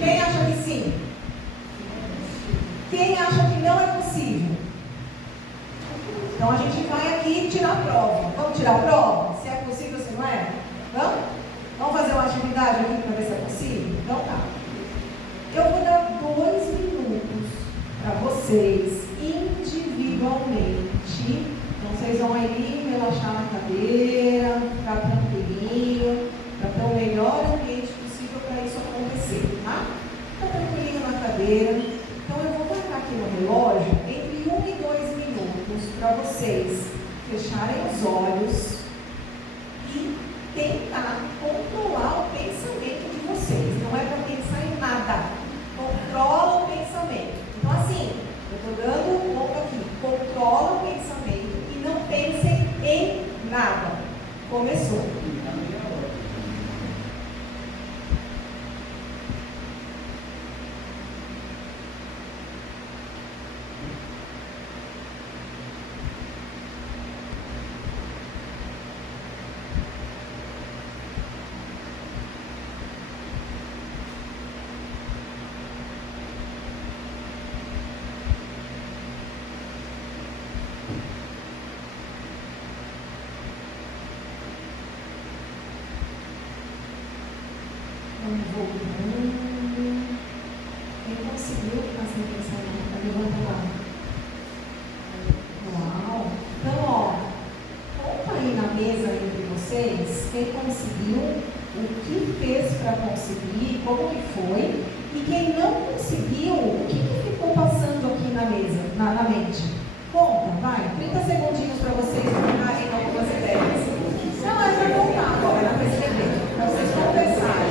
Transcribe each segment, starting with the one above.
Quem acha que sim? Quem acha que não é possível? Então a gente vai aqui tirar a prova. Vamos tirar a prova? Se é possível, se não é? Vamos? Vamos fazer uma atividade aqui para ver se é possível? Então tá. Eu vou dar 2 minutos para vocês individualmente. Então vocês vão aí relaxar na cadeira, ficar tranquilinho, para ter o melhor ambiente possível para isso acontecer, tá? Fica tranquilinho na cadeira. Então eu vou marcar aqui no relógio entre 1 e 2 minutos para vocês fecharem os olhos e tentar controlar o pensamento de vocês. Não é para pensar em nada. Controla o pensamento. Então assim, eu estou dando um ponto aqui. Controla o pensamento e não pensem em nada. Começou. Vamos voltando. Quem conseguiu ficar sem pensar em nada? Levanta lá. Uau! Então, ó, conta aí na mesa entre vocês quem conseguiu, o que fez para conseguir, como que foi, e quem não conseguiu, o que ficou passando aqui na mesa, na mente. Conta, vai, 30 segundinhos para vocês contarem algumas ideias. Não é para contar agora, é para escrever, para vocês conversarem.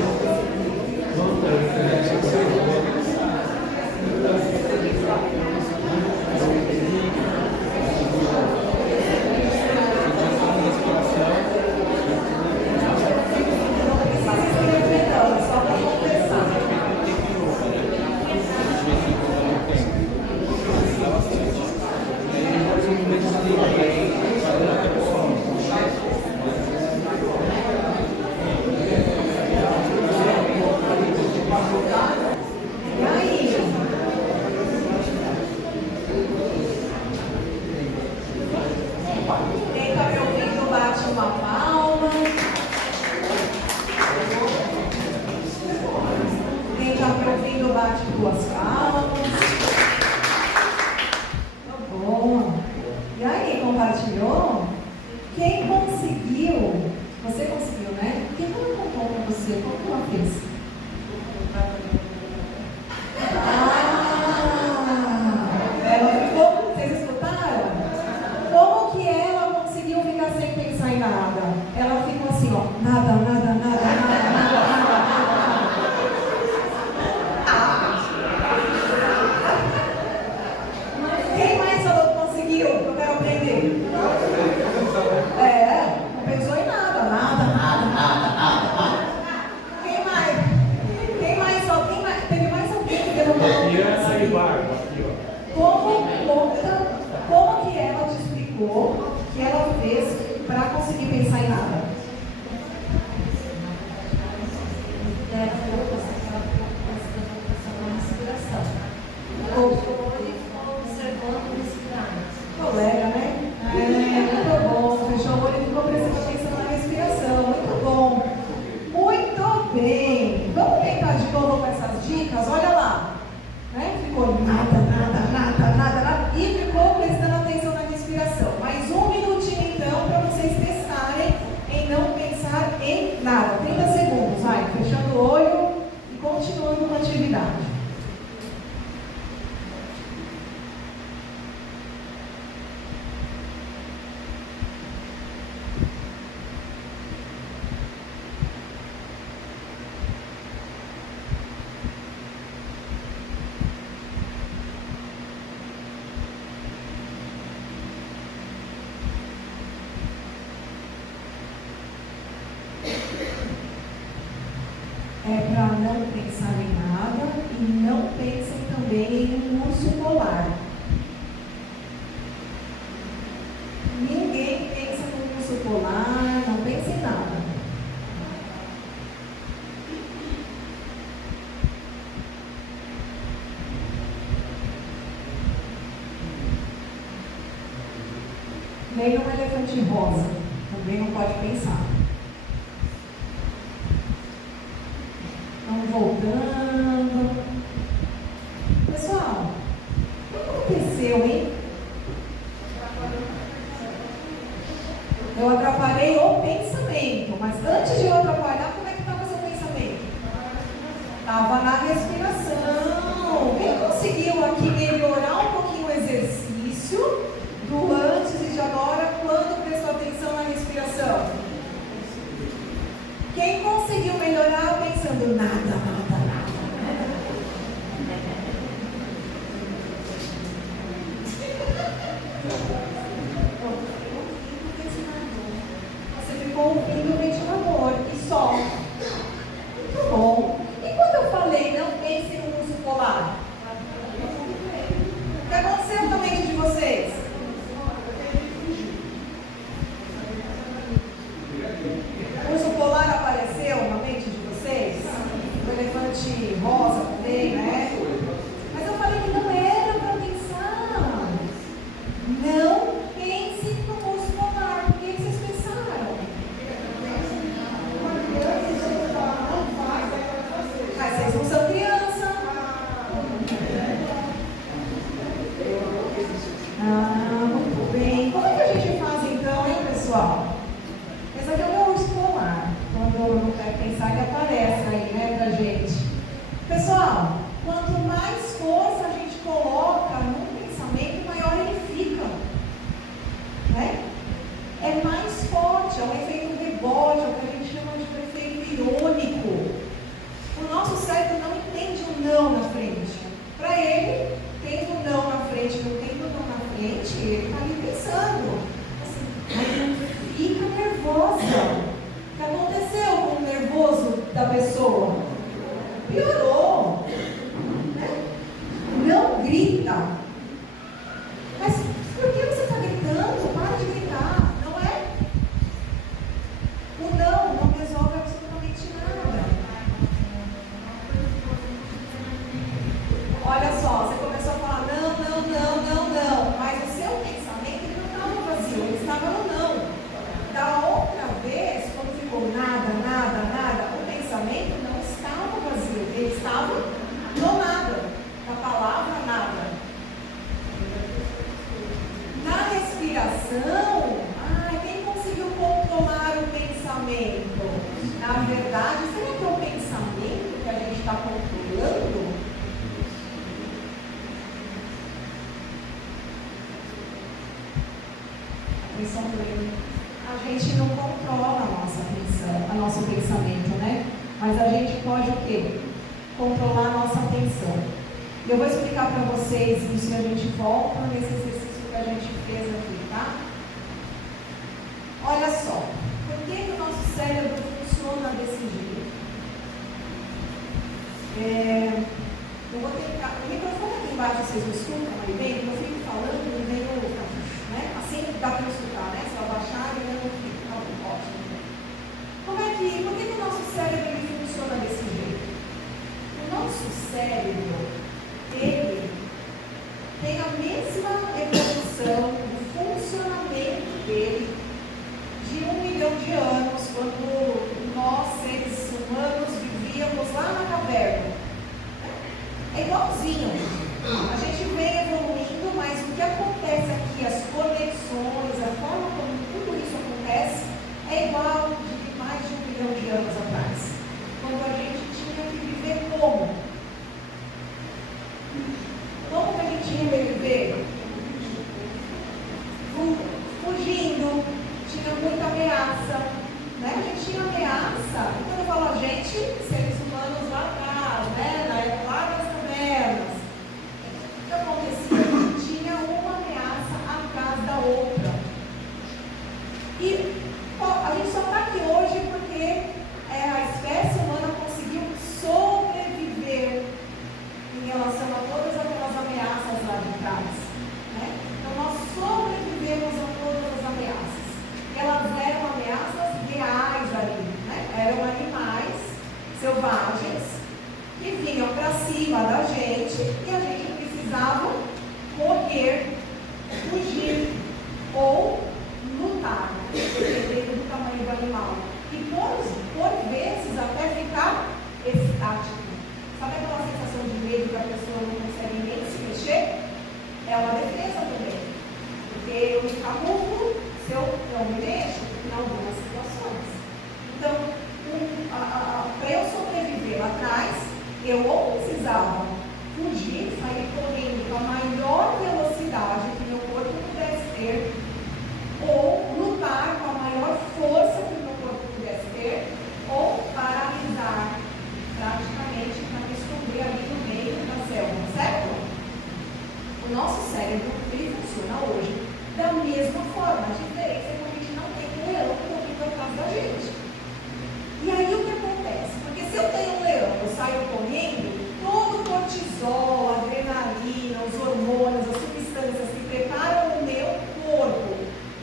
Quem está me ouvindo, bate uma palma. Quem está me ouvindo, bate 2 palmas. Tá bom. E aí, compartilhou? Quem conseguiu? Você conseguiu, né? Quem ela contou para você? Como que ela fez? Ela ficou. Vocês escutaram? Como que ela conseguiu ficar sem pensar em nada? Ela ficou assim, ó, nada, nada, nada, nada, nada, nada. Quem mais falou que conseguiu? Eu quero aprender. Não pensou em nada, nada, nada, nada, nada. Quem mais? Quem mais? Teve mais alguém que derrubou? Criança e barba, aqui, ó. Como que ela te explicou que ela fez para conseguir pensar em nada? Colega, né? Muito bom. Fechou o olho e ficou prestando atenção na respiração. Muito bom. Muito bem. Vamos tentar de novo com essas dicas? Olha lá. Né? Ficou nada, nada, nada, nada, nada. E ficou prestando atenção na respiração. Mais 1 minutinho então para vocês testarem em não pensar em nada. 30 segundos, vai. Fechando o olho e continuando com a atividade. É para não pensar em nada e não pensem também em um urso polar. Ninguém pensa no urso polar, não pensa em nada. Nem num elefante rosa. Também não pode pensar. Vamos voltando. Pessoal, o que aconteceu, hein? Eu atrapalhei o pensamento, mas antes de eu atrapalhar, como é que estava o seu pensamento? Estava na respiração. Quem conseguiu aqui melhorar um pouquinho o exercício do antes e de agora, quando prestou atenção na respiração? Quem conseguiu melhorar pensando nada, nada, nada? Você ficou ouvindo o ventilador e só. Muito bom. E quando eu falei, não pense no urso polar? O que aconteceu na mente de vocês? O urso polar apareceu na mente de vocês? O elefante rosa também, né? Mas eu falei que não era para pensar. Não pense no urso polar. Por que vocês pensaram? Mas vocês não são criança. Muito bem. Como é que a gente faz então, hein, pessoal? Esse aqui é o meu urso polar. Quando não quer pensar, ele aparece aí, né, pra gente. Pessoal, quanto mais força a gente coloca no pensamento, maior ele fica. Né? É mais forte, é um efeito rebote, é o que a gente chama de efeito irônico. O nosso cérebro não entende o não na frente. Para ele, tendo o não na frente, não tendo o não na frente, ele está ali pensando. Assim, mas não fica nervosa. O que aconteceu com o nervoso da pessoa? Piorou. Né? Não grita. Mas por que você está gritando? Para de gritar. Não é? O não resolve absolutamente nada. Olha só, você começou a falar não, mas o seu pensamento ele não estava vazio, ele estava no não. Da outra vez, quando ficou nada, o pensamento não estava vazio, ele estava no nada, na palavra nada. Na respiração, quem conseguiu controlar o pensamento? Na verdade, será que é o pensamento que a gente está controlando? A gente não controla a nossa atenção, o nosso pensamento, né? Mas a gente pode o quê? Controlar a nossa atenção. Eu vou explicar para vocês isso e a gente volta nesse exercício que a gente fez aqui, tá? Olha só, por que o nosso cérebro funciona desse jeito? Eu vou tentar, o microfone aqui embaixo vocês não escutam aí bem, eu fico falando e venho, né? Assim dá para escutar, né? Se eu abaixar, eu não fico. Ótimo. Como é que, por que o nosso cérebro ele funciona desse jeito? O nosso cérebro, ele tem a mesma evolução do funcionamento dele de 1 milhão de anos, quando nós, seres humanos, vivíamos lá na caverna. É igualzinho. A gente vem evoluindo, mas o que acontece aqui, as conexões, a forma como tudo isso acontece, é igual de mais de 1 milhão de anos atrás. Quando a gente tinha que viver como? Como que a gente tinha que viver? Fugindo, tinha muita ameaça. Né? A gente tinha ameaça. E quando eu falo a gente, seres humanos lá atrás, né? Na época lá das cavernas. O que acontecia? Tinha uma ameaça atrás da outra. E a gente só está aqui hoje porque a espécie humana conseguiu sobreviver em relação a todas aquelas ameaças lá de trás. Né? Então nós sobrevivemos a todas as ameaças. E elas eram ameaças reais ali. Né? Eram animais selvagens que vinham para cima da gente e a gente precisava correr, fugir ou dependendo do tamanho do animal. E por vezes até ficar estático. Sabe aquela sensação de medo que a pessoa não consegue nem se mexer? É uma defesa também. Porque eu me camuflo se eu não me mexo em algumas situações. Então, para eu sobreviver lá atrás, eu ou precisava fugir, sair correndo com a maior velocidade que meu corpo pudesse ter, ou lutar com a maior força que meu corpo pudesse ter, ou paralisar praticamente para me esconder ali no meio da selva, certo? O nosso cérebro, ele funciona hoje da mesma forma. A diferença é que a gente não tem um leão correndo atrás da gente. E aí o que acontece? Porque se eu tenho um leão, eu saio correndo, todo o cortisol, a adrenalina, os hormônios, as substâncias que preparam o meu corpo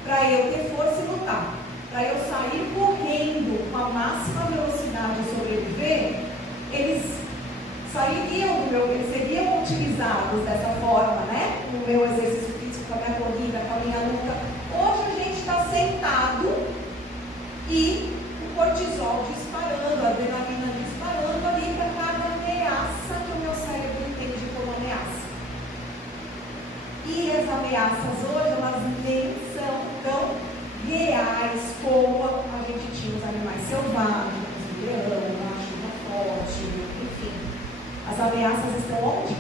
para eu ter força e lutar, para eu sair correndo com a máxima velocidade e sobreviver, eles seriam utilizados dessa forma, né? No meu exercício físico, com a minha corrida, com a minha luta. Hoje a gente está sentado e o cortisol disparando, a adrenalina disparando ali para cada ameaça que o meu cérebro entende como ameaça. E as ameaças hoje, elas nem são tão reais como a gente tinha os animais selvagens, o leão, a chuva forte, enfim. As ameaças estão onde?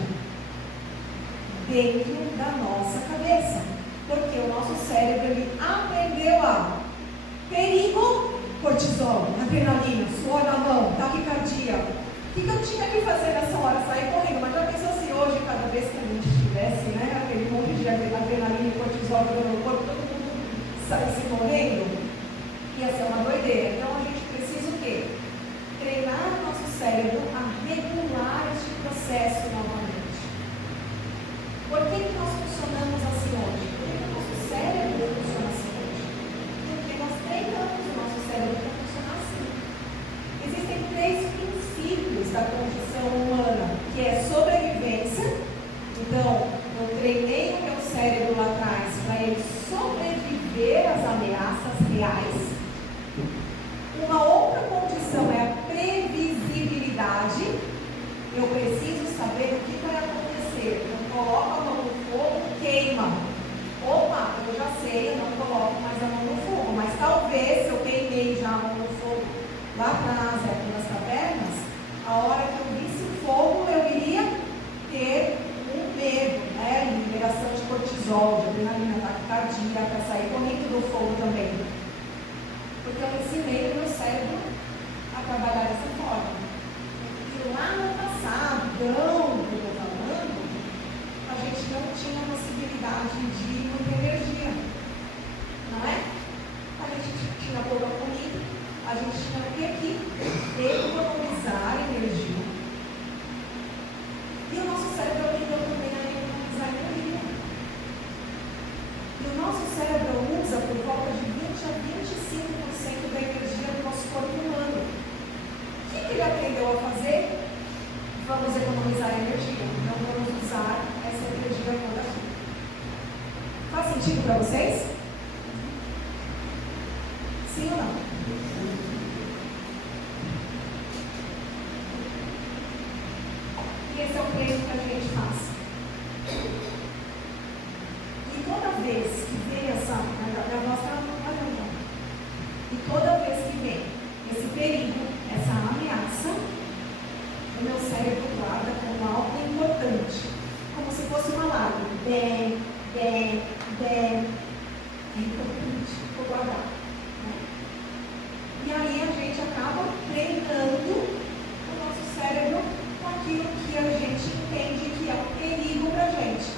Dentro da nossa cabeça. Porque o nosso cérebro, ele aprendeu a perigo, cortisol, adrenalina, suor na mão, taquicardia. O que eu tinha que fazer nessa hora? Sair correndo. Mas já pensou se hoje, cada vez que a gente tivesse, né, aquele monte de adrenalina e cortisol no corpo, todo mundo saísse correndo? Ia ser uma doideira. Então a gente precisa o quê? Treinar o nosso cérebro a regular este processo novamente. Por que nós funcionamos assim hoje? Por que o nosso cérebro funciona assim hoje? Porque nós treinamos o nosso cérebro para funcionar assim. Existem 3 princípios da condição humana, que é sobrevivência. Então, eu treinei o meu cérebro lá atrás para ele sobreviver às ameaças reais. Uma outra condição é a previsibilidade. Eu preciso saber o que vai acontecer. Eu coloco a mão no fogo, queima. Opa, eu já sei, eu não coloco mais a mão no fogo. Mas talvez, se eu queimei já a mão no fogo lá atrás, aqui nas cavernas, a hora que eu visse o fogo, eu iria ter um medo, né? Liberação de cortisol, de adrenalina, taquicardia, para sair correndo do fogo também. Porque eu ensinei o meu cérebro a trabalhar dessa forma. E lá no passado, que eu estou falando, a gente não tinha possibilidade de muita energia. Não é? A gente tinha pouca comida, a gente tinha que economizar energia. E o nosso cérebro aprendeu também a economizar energia. E o nosso cérebro usa por volta de 20 a 25% da energia do nosso corpo humano. O que ele aprendeu a fazer? Vamos economizar energia. Não vamos usar essa energia toda aqui. Faz sentido para vocês? Sim ou não? E esse é o treino que a gente faz. E toda vez que vem essa, e toda vez que vem esse perigo, essa ameaça, o meu cérebro guarda como algo importante, como se fosse uma alarme. Bem, é importante, vou guardar. Né? E aí a gente acaba treinando o nosso cérebro com aquilo que a gente entende que é um perigo para a gente.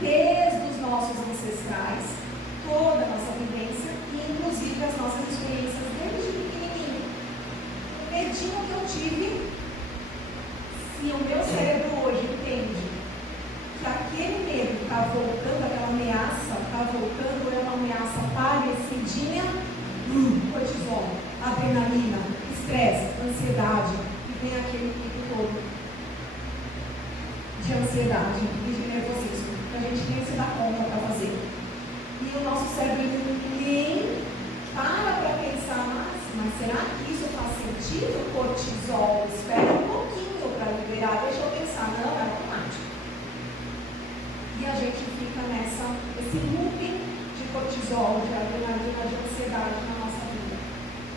Desde os nossos ancestrais, toda a nossa vivência, e inclusive as nossas experiências desde pequenininho. O medinho que eu tive, se o meu cérebro hoje entende que aquele medo está voltando, aquela ameaça está voltando, é uma ameaça parecidinha, cortisol, adrenalina, estresse, ansiedade, e vem aquele pico todo de ansiedade e de nervosismo, que a gente nem se dá conta para fazer. E o nosso cérebro nem para pensar, mas será que isso faz sentido? Cortisol, espera um pouquinho para liberar, deixa eu pensar, não, é automático. E a gente fica nesse looping de cortisol, de adrenalina, de ansiedade na nossa vida.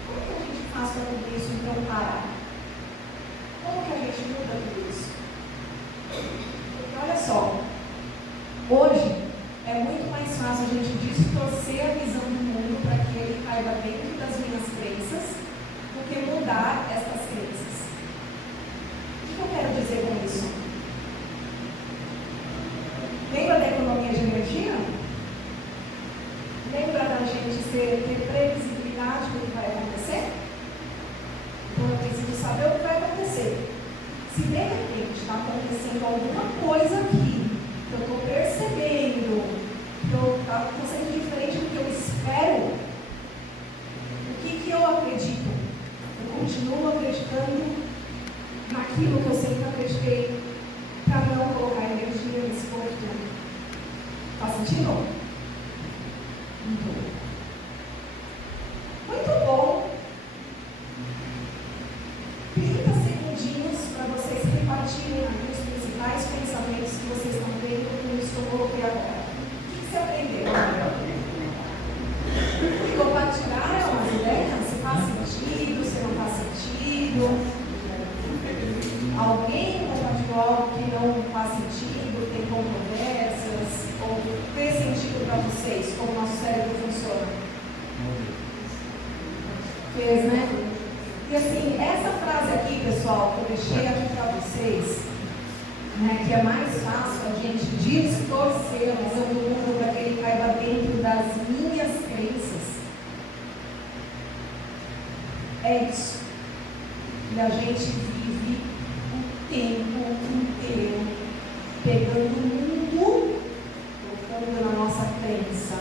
Como que a gente faz para tudo isso então parar? Como que a gente muda tudo isso? Porque olha só, hoje é muito mais fácil a gente distorcer a visão do mundo para que ele caiba dentro das minhas crenças do que mudar essas crenças. O que eu quero dizer com isso? Lembra da economia de energia? Lembra da gente ter previsibilidade do que vai acontecer? Então eu preciso saber o que vai acontecer. Se de repente está acontecendo alguma coisa aqui, que eu estou percebendo, que eu estou sendo diferente do que eu espero, o que eu acredito? Eu continuo acreditando naquilo que eu sempre acreditei, para não colocar energia nesse corpo. Faz sentido? Muito bom. 30 segundinhos para vocês repartirem aqui os principais pensamentos que vocês estão tendo com isso que eu coloquei agora. O que você aprendeu? Compartilharam as ideias? Se faz sentido, se não faz sentido? Alguém compartilhou algo que não faz sentido, tem controvérsias, ou fez sentido para vocês, como o nosso cérebro funciona? Fez, né? E assim, essa frase aqui, pessoal, que eu deixei aqui para vocês, né, que é mais fácil a gente distorcer a visão do mundo para que ele caiba dentro das minhas crenças. É isso. E a gente vive o tempo inteiro pegando o mundo, colocando na nossa crença,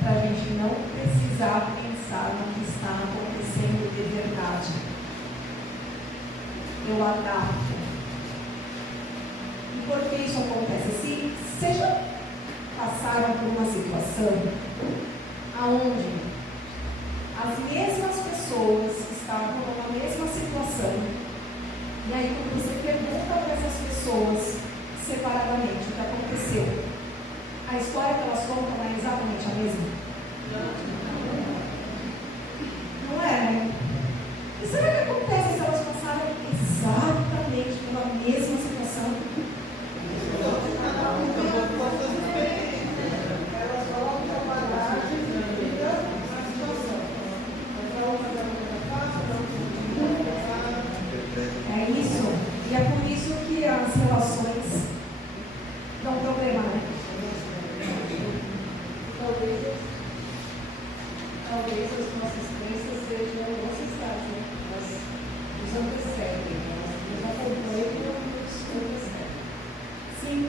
para a gente não precisar pensar no que está acontecendo de verdade. Eu adapto. E por que isso acontece? Se vocês já passaram por uma situação onde as mesmas pessoas estavam numa mesma situação, e aí quando você pergunta para essas pessoas separadamente o que aconteceu, a história que elas contam é exatamente a mesma? Não é, né? E será que acontece se elas passaram exatamente pela mesma situação? Elas vão trabalhar de vida na situação. É isso. E é por isso que as relações dão problema, né? Talvez as nossas crenças sejam ancestrais, né? Elas nos antecedem, elas nos acompanham e nos antecedem. Sim,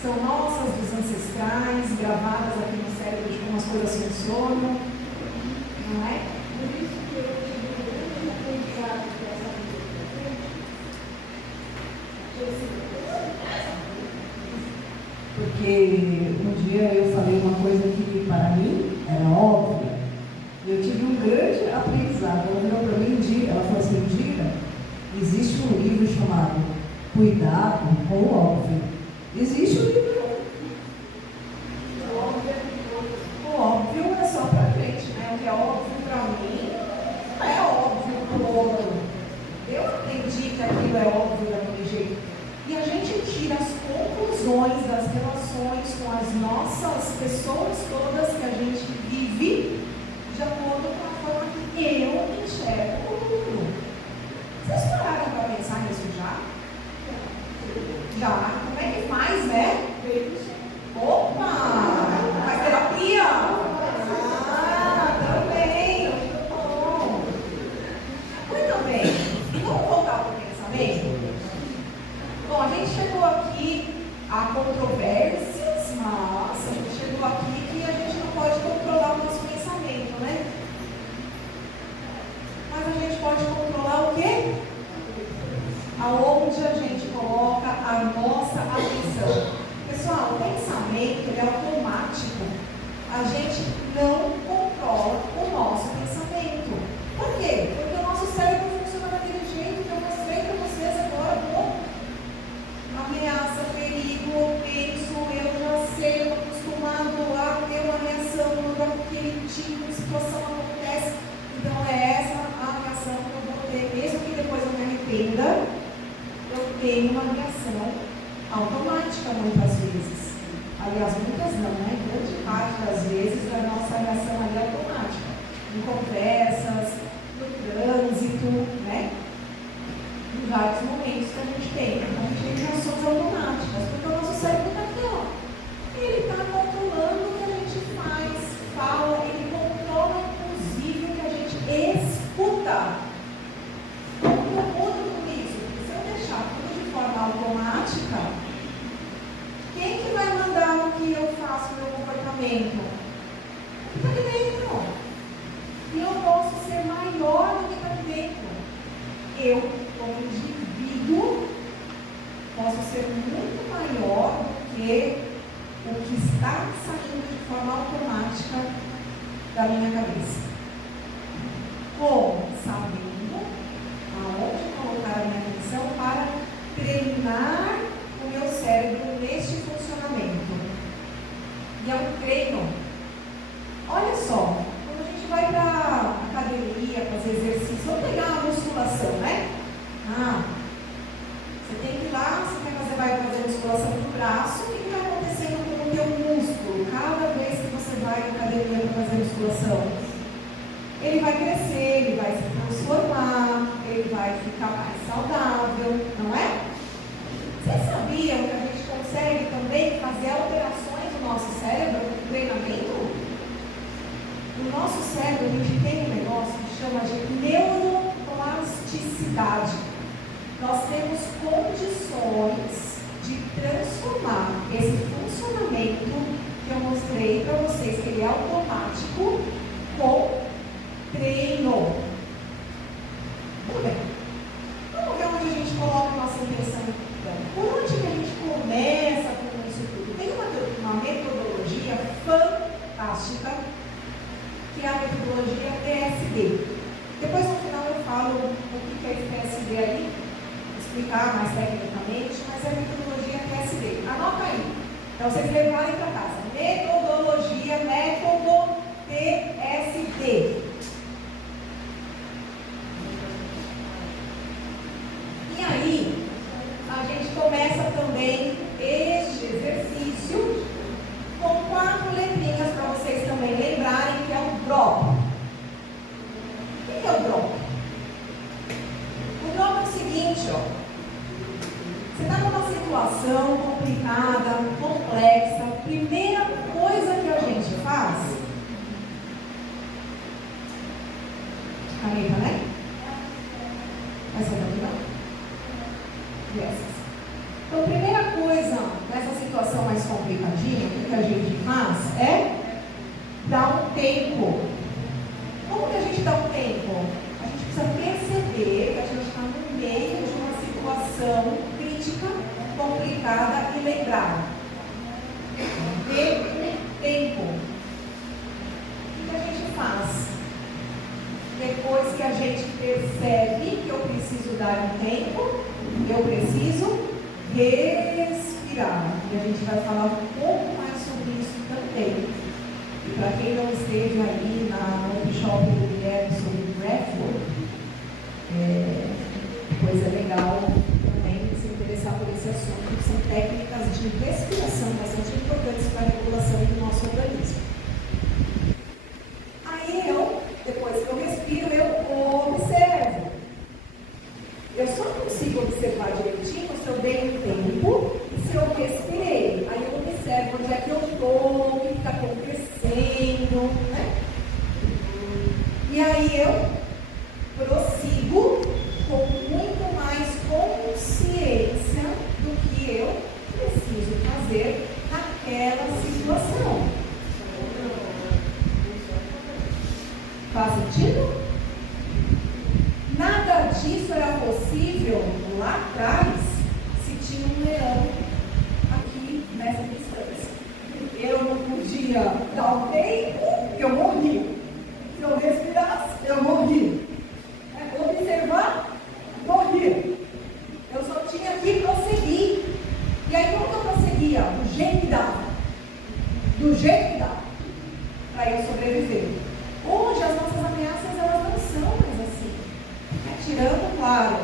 são nossas, dos ancestrais, gravadas aqui no cérebro de como as coisas funcionam, não é? Por isso que eu tive um grande aprendizado com essa vida. Porque um dia eu falei uma coisa que para mim era óbvia. Eu tive um grande aprendizado. Ela virou para mim, ela falou assim, Dira, existe um livro chamado Cuidado com o Óbvio. Existe um livro. O óbvio é só para frente, né? O que é óbvio para mim não é óbvio para o outro. Eu aprendi que aquilo é óbvio daquele jeito. E a gente tira as conclusões das relações com as nossas pessoas todas que a gente vive de acordo com a forma que eu enxergo o mundo. Vocês pararam para pensar nisso já? Já. Como é que faz, né? Opa! Faz terapia? Também. Muito bom. Muito bem. Vamos voltar para o pensamento? Bom, a gente chegou aqui a controvérsias, mas a gente chegou aqui que a gente não pode controlar o nosso pensamento, né? Mas a gente pode controlar o quê? Aonde a gente coloca a nossa atenção. Pessoal, o pensamento é automático. a gente não controla o nosso pensamento. Por quê? Porque o nosso cérebro funciona daquele jeito que eu mostrei para vocês agora, como ameaça, perigo, eu penso, eu já sei, eu estou acostumado a ter uma reação quando aquele tipo de situação acontece. Então é essa a reação que eu vou ter, mesmo que depois eu me arrependa, eu tenho uma reação automática muitas vezes. Aliás, muitas não, né? Grande parte das vezes a nossa reação ali é automática. Em conversas, no trânsito, né? Em vários momentos que a gente tem. A gente tem reações automáticas, porque o nosso cérebro está aqui, ó. Ele está controlando o que a gente faz, fala, ele controla inclusive o que a gente escuta. Como que eu mudo com isso? Se eu deixar tudo de forma automática, quem que vai mandar o que eu faço, o meu comportamento? Está aqui dentro. E eu posso ser maior do que está aqui dentro. Eu, como indivíduo, posso ser muito maior do que o que está saindo de forma automática da minha cabeça. Como? Sabendo aonde colocar a minha atenção para treinar o meu cérebro neste funcionamento. E é um treino. Olha só, quando a gente vai para a academia fazer exercício, vamos pegar uma musculação, né? Você tem que ir lá, vai fazer musculação do braço, o que vai acontecendo com o teu músculo? Cada vez que você vai na academia para fazer musculação, ele vai crescer, ele vai se transformar, ele vai ficar mais saudável, não é? Vocês sabiam que a gente consegue também fazer alterações no nosso cérebro com treinamento? No nosso cérebro, a gente tem um negócio que chama de neuroplasticidade. Nós temos condições de transformar esse funcionamento que eu mostrei para vocês, que ele é automático, com treino. Muito bem. Vamos ver onde a gente coloca a nossa intenção. Por onde que a gente começa com isso tudo? Tem uma metodologia fantástica, que é a metodologia PSD. Depois no final eu falo o que é esse PSD aí, explicar mais tecnicamente, mas é a metodologia PSD. Anota aí. Então vocês levarem para casa. Metodologia, método PSD. E aí, a gente começa também este exercício com 4 letrinhas para vocês também lembrarem que é o DROP. O que é o DROP? O DROP é o seguinte, ó. Você está numa situação complicada, complexa. Primeira coisa que a gente faz, caneta, né? Essa daqui não. Então, primeira coisa nessa situação mais complicadinha, o que a gente faz é dar um tempo. Como que a gente dá um tempo? A gente precisa perceber que a gente está no meio de uma situação crítica, complicada e lembrar. Ter tempo. O que a gente faz? Depois que a gente percebe que eu preciso dar um tempo, eu preciso respirar. E a gente vai falar um pouco mais sobre isso também. E para quem não esteve aí no workshop do Guilherme sobre breathwork, coisa legal também se interessar por esse assunto. São técnicas de respiração bastante importantes para a regulação do nosso organismo. Aí depois que eu respiro, eu observo. Eu só consigo observar direitinho se eu dei um tempo e se eu respirei. Aí eu observo onde é que eu estou, o que está acontecendo, né? E aí eu prossigo com muito mais consciência do que eu preciso fazer naquela situação. podia dar o tempo, eu morri. Se eu respirasse, eu morri. Observar, morri. Eu só tinha que prosseguir. E aí como eu prosseguia? Do jeito que dava. Do jeito que dava. Para eu sobreviver. Hoje as nossas ameaças elas não são mais assim. Tirando, claro,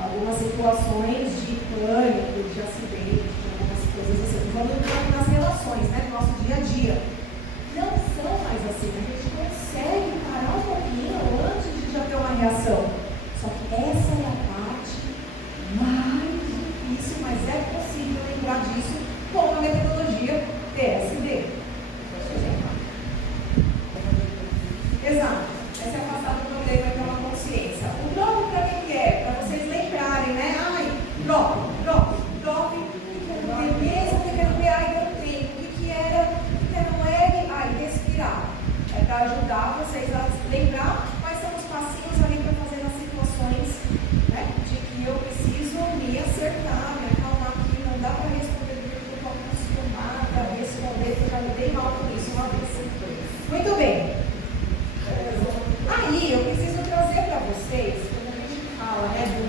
algumas situações de pânico, de acidente, de algumas coisas assim. Falando nas relações, né? Do nosso dia a dia. Não são mais assim. A gente consegue parar um pouquinho antes de já ter uma reação. Só que essa é a parte mais difícil, mas é possível lembrar disso com a metodologia PSD. Exato. Essa é a afastar do problema e pela consciência. O drop para quem é? Para vocês lembrarem, né? Ai, drop. Beleza, que quero ver, ai, não tem. O que era? O que era um L? Ai, respirar. É para ajudar vocês a lembrar quais são os passinhos ali para fazer nas situações, né? De que eu preciso me acertar, me acalmar aqui. Não dá para responder porque eu estou acostumada a responder, porque eu já me dei mal com isso uma vez. Muito bem. Aí eu preciso trazer para vocês, quando a gente fala, né, do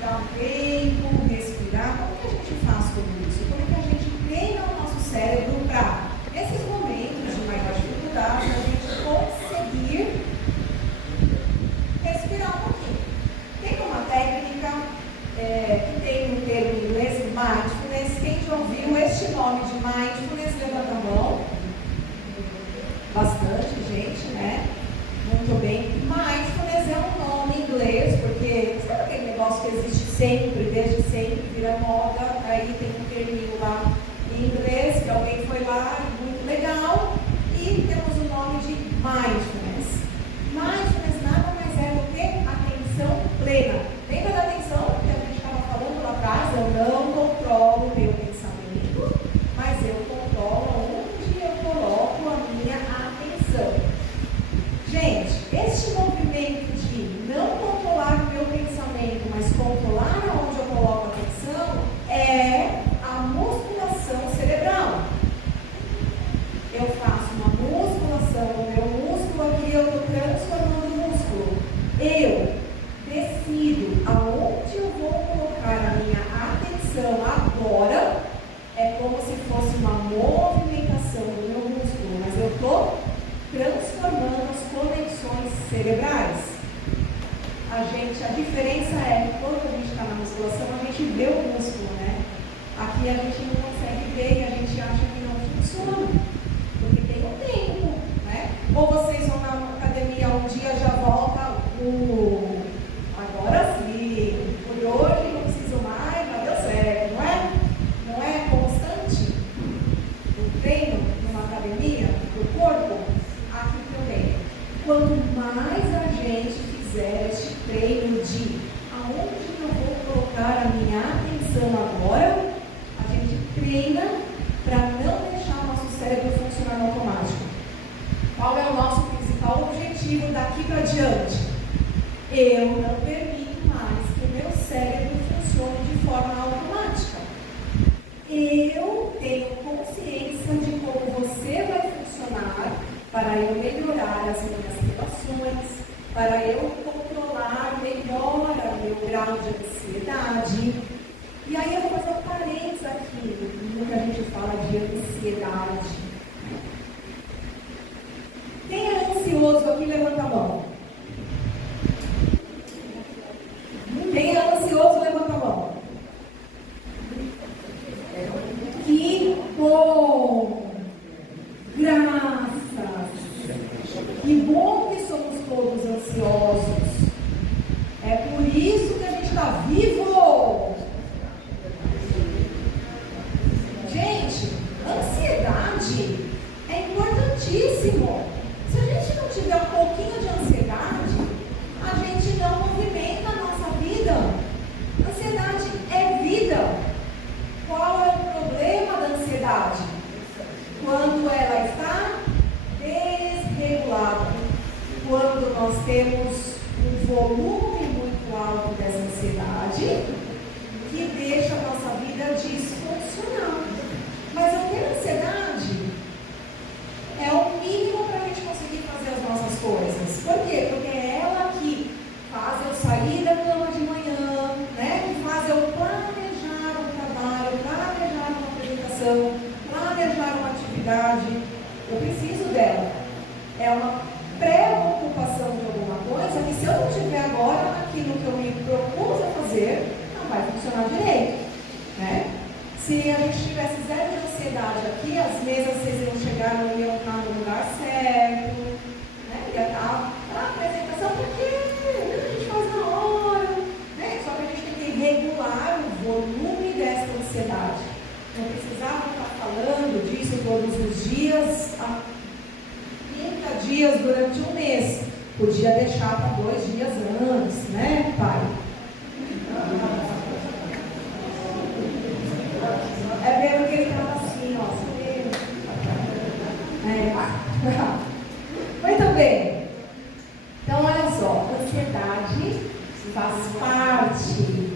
dar um tempo, respirar, como que a gente faz tudo isso? Como que a gente treina o nosso cérebro para, nesses momentos de maior dificuldade, a gente conseguir respirar um pouquinho? Tem uma técnica que tem um termo em inglês, mindfulness. Quem já ouviu este nome de mindfulness, levanta a mão. Bastante gente, né? Muito bem. Mindfulness é um nome em inglês, porque sabe aquele negócio que existe sempre, desde sempre, vira moda, aí tem um terminho lá em inglês, que alguém foi lá, muito legal, e temos o nome de mindfulness. Mindfulness nada mais é do que atenção plena. Lembra da atenção que a gente estava falando lá atrás? Eu não controlo o meu pensamento, mas eu controlo onde eu coloco a minha atenção. Gente, este movimento de não controlar o meu pensamento, mas controlar aonde eu coloco a atenção, é a musculação cerebral. Eu faço uma musculação no meu músculo aqui, eu estou transformando o músculo. Eu decido aonde eu vou colocar a minha atenção agora. É como se fosse uma movimentação do meu músculo, mas eu estou transformando as conexões cerebrais. A diferença é que quando a gente está na musculação, a gente vê o músculo, né? Aqui a gente não consegue ver e a gente acha que não funciona, porque tem um tempo, né? Ou vocês vão na academia um dia, já volta agora sim, por hoje não preciso mais, mas deu certo, não é? Não é constante o treino numa academia do corpo? Aqui também. Quanto mais a gente fizer este treino de aonde eu vou colocar a minha atenção agora, a gente treina para não deixar o nosso cérebro funcionar no automático. Qual é o nosso principal objetivo daqui para diante? Eu não permito mais que o meu cérebro funcione de forma automática. Eu tenho consciência de como você vai funcionar para eu melhorar as minhas relações, para eu controlar melhor o meu grau de ansiedade. E aí eu vou fazer um parênteses aqui no que a gente fala de ansiedade. Quem é ansioso aqui, levanta a mão. Quem é ansioso, levanta a mão. Que bom! Graças! Que bom que somos todos ansiosos. É por isso que a gente está vivo. funcionar direito, né? Se a gente tivesse zero de ansiedade aqui, as mesas vocês iam chegar, não iam estar no lugar certo, né? Ia estar para a apresentação, porque a gente faz na hora, né? Só que a gente tem que regular o volume dessa ansiedade. Não precisava estar falando disso todos os dias, há 30 dias durante um mês. Podia deixar para 2 dias antes, né, pai? É mesmo que ele estava assim, ó. Muito bem. Então, olha só, ansiedade faz parte.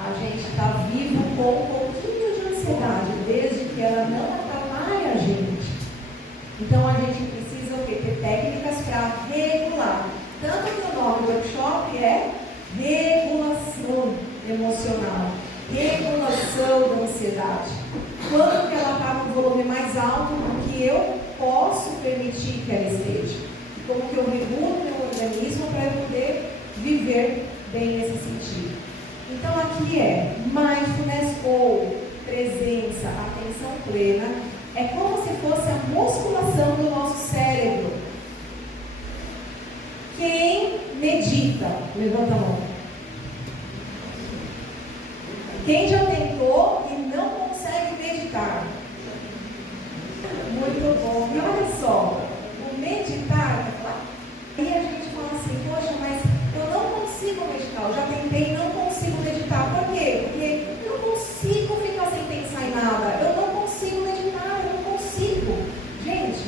A gente está vivo com um pouquinho de ansiedade, desde que ela não atrapalhe a gente. Então, a gente precisa ter técnicas para regular. Tanto que o nome do workshop é regulação emocional, regulação da ansiedade. Quando que ela está no volume mais alto do que eu posso permitir que ela esteja? Como que eu regulo meu organismo para eu poder viver bem nesse sentido? Então aqui é mindfulness ou presença, atenção plena, é como se fosse a musculação do nosso cérebro. Quem medita? Levanta a mão. Quem já tentou e não consegue meditar? Muito bom. E olha só, o meditar, aí a gente fala assim, poxa, mas eu não consigo meditar, eu já tentei e não consigo meditar. Por quê? Porque eu não consigo ficar sem pensar em nada, eu não consigo meditar, eu não consigo. Gente,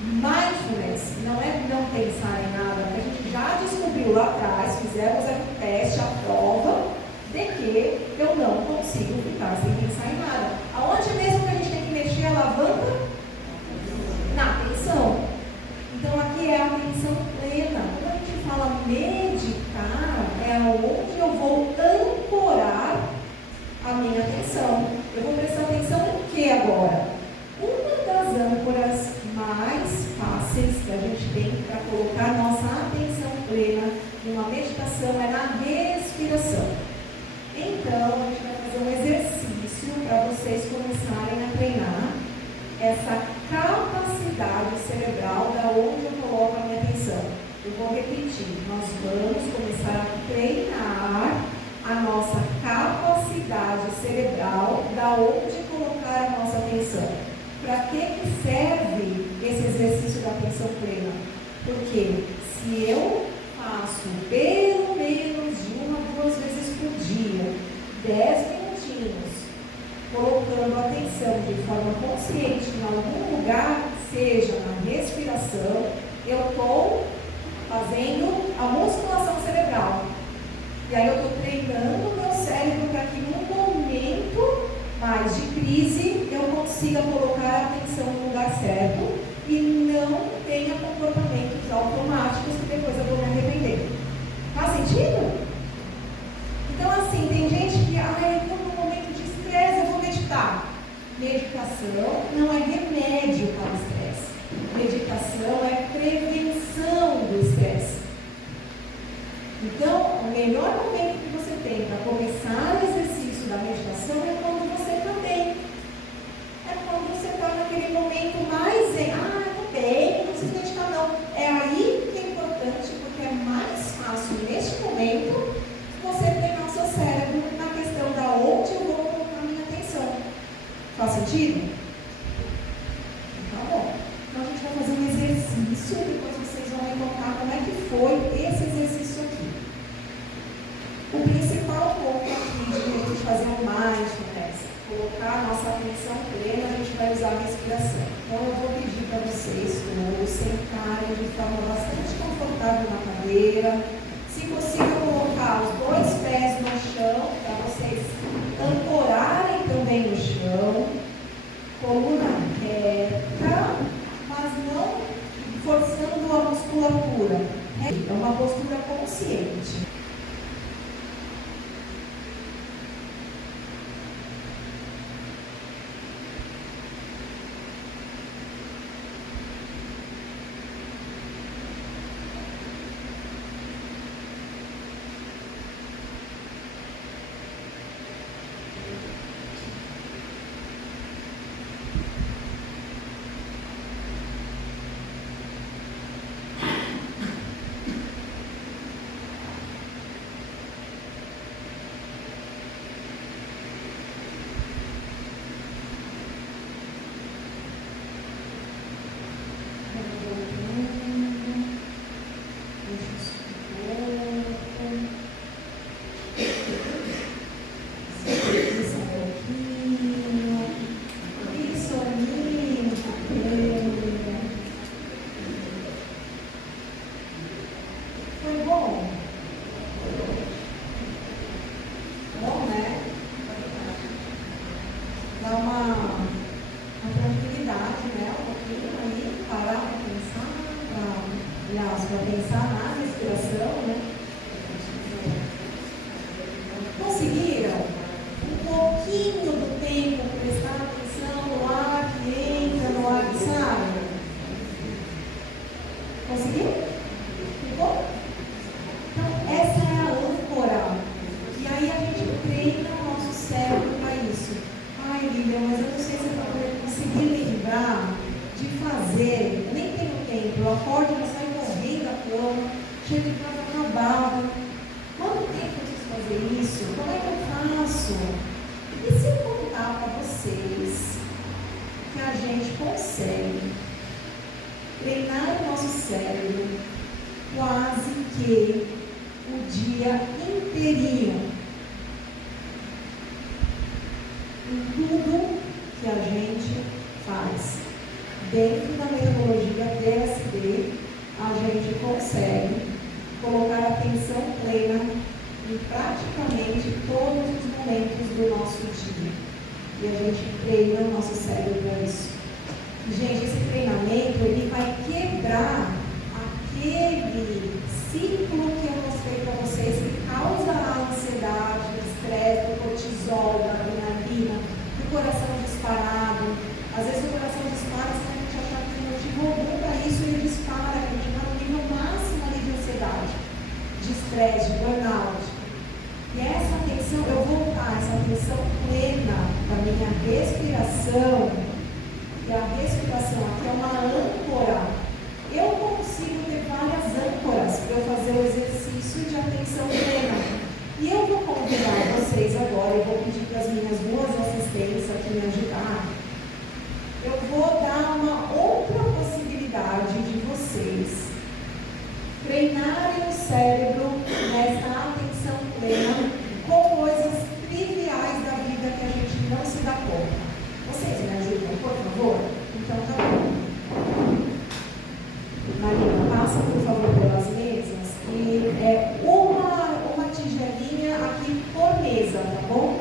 mindfulness não é não pensar em nada, a gente já descobriu lá atrás, fizemos aqui o teste, a prova, de que eu não consigo ficar sem pensar em nada. Aonde mesmo que a gente tem que mexer a alavanca? Na atenção. Então aqui é a atenção plena. Quando a gente fala meditar, é onde eu vou ancorar a minha atenção. Eu vou prestar atenção em que agora? Uma das âncoras mais fáceis que a gente tem para colocar nossa atenção plena numa meditação é na respiração. Então, a gente vai fazer um exercício para vocês começarem a treinar essa capacidade cerebral da onde eu coloco a minha atenção. Eu vou repetir, nós vamos começar a treinar a nossa capacidade cerebral da onde colocar a nossa atenção. Para que serve esse exercício da atenção plena? Porque se eu faço pelo menos de 1 a 2 vezes por dia, 10 minutinhos, colocando atenção de forma consciente em algum lugar, seja na respiração, eu estou fazendo a musculação cerebral. E aí eu estou treinando o meu cérebro para que num momento mais de crise eu consiga colocar a atenção no lugar certo e não tenha comportamentos automáticos que depois eu vou me arrepender. Faz sentido? Então assim, tem gente que, eu estou num momento de estresse, eu vou meditar. Meditação não é remédio para o estresse. Meditação é prevenção do estresse. Então, o melhor momento que você tem para começar o exercício da meditação é quando você está bem. É quando você está naquele momento mais estou bem, não preciso meditar não. É aí que é importante, porque é mais fácil neste momento você treinar o seu cérebro na questão da onde eu vou colocar a minha atenção. Faz sentido? Tá bom. Então a gente vai fazer um exercício, depois vocês vão me contar como é que foi esse exercício aqui. O principal ponto aqui de a gente fazer um mindfulness, colocar a nossa atenção plena, a gente vai usar a respiração. Então eu vou pedir para vocês todos sentarem de forma bastante confortável na cadeira. Se possível, colocar os 2 pés no chão, para vocês ancorarem também no chão. Coluna reta, mas não forçando a musculatura. É uma postura consciente. pensar na respiração, né? Conseguiram um pouquinho do tempo prestar atenção no ar que entra, no ar que sai? Conseguiu? Ficou? Então, essa é a âncora. E aí a gente treina o nosso cérebro para isso. Ai, Lívia, mas eu não sei se eu vou conseguir lembrar de fazer. Eu nem tenho tempo. Eu acordo, eu saio correndo da cama, chego em casa acabado. Quanto tempo eu preciso fazer isso? Como é que eu faço? E se eu contar para vocês que a gente consegue treinar o nosso cérebro quase que o dia inteirinho em tudo que a gente faz? Dentro da metodologia DSD, a gente consegue colocar atenção plena em praticamente todos os momentos do nosso dia. E a gente treina o nosso cérebro para isso. E, gente, esse treinamento, ele vai quebrar aquele ciclo que eu mostrei para vocês, que causa a ansiedade, o estresse, o cortisol, a adrenalina, o coração disparado. Às vezes o coração dispara sem a gente achar que tem motivo algum para isso, ele dispara, a gente vai no nível máximo ali de ansiedade, de estresse, de burnout. E essa atenção, eu vou botar essa atenção plena da minha respiração, e a respiração aqui é uma âncora. Eu consigo ter várias âncoras para eu fazer o exercício de atenção plena. E eu vou convidar vocês agora, eu vou pedir para as minhas duas assistentes aqui me ajudar. Eu vou dar uma outra possibilidade de vocês treinarem o cérebro nessa atenção plena com coisas triviais da vida que a gente não se dá conta. Vocês me ajudam, por favor? Então tá bom. Marina, passa por favor pelas mesas e uma tigelinha aqui por mesa, tá bom?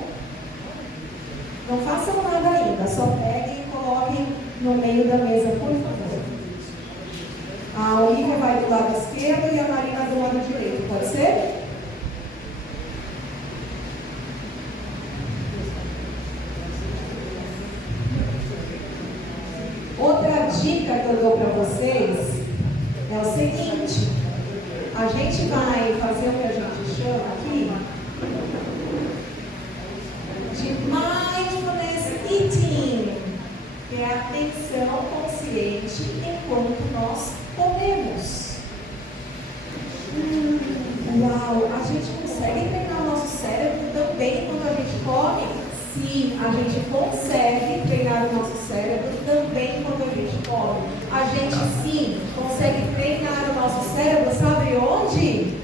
Não façam nada ainda, só peguem e coloquem no meio da mesa, por favor. A Olivia vai do lado esquerdo e a Marina do lado direito, pode ser? Outra dica que eu dou para vocês é o seguinte: a gente vai fazer o que a gente chama aqui de mindfulness eating, que é a atenção consciente enquanto nós comemos. Uau! A gente consegue treinar o nosso cérebro também quando a gente come? Sim, a gente consegue treinar o nosso cérebro também quando a gente come. A gente sim consegue treinar o nosso cérebro, sabe onde?